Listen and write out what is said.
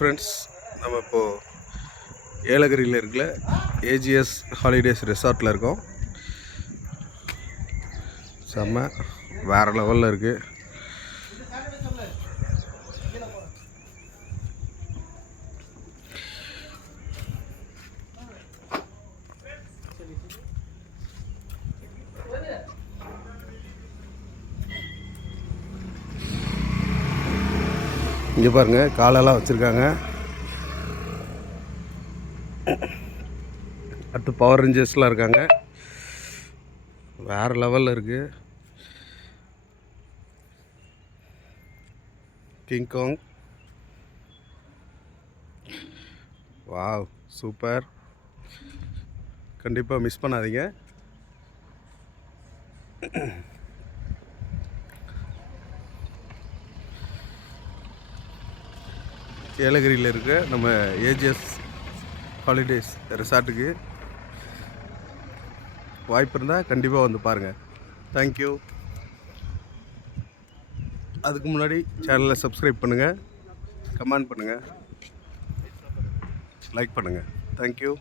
Friends, நம்ம இப்போது ஏலகிரியில் இருக்கிற ஏஜிஎஸ் ஹாலிடேஸ் ரெசார்ட்டில் இருக்கோம். செம்ம வேறு லெவலில் இருக்குது. இங்கே பாருங்கள், காலெல்லாம் வச்சுருக்காங்க. அடுத்து பவர் ரேஞ்சர்ஸ்லாம் இருக்காங்க. வேறு லெவலில் இருக்குது. King Kong, wow, super. கண்டிப்பாக மிஸ் பண்ணாதீங்க. ஏலகிரியில் இருக்க நம்ம ஏஜிஎஸ் ஹாலிடேஸ் ரெசார்ட்டுக்கு வாய்ப்பு இருந்தால் கண்டிப்பாக வந்து பாருங்கள். தேங்க்யூ. அதுக்கு முன்னாடி சேனலை சப்ஸ்கிரைப் பண்ணுங்கள், கமெண்ட் பண்ணுங்கள், லைக் பண்ணுங்கள். தேங்க்யூ.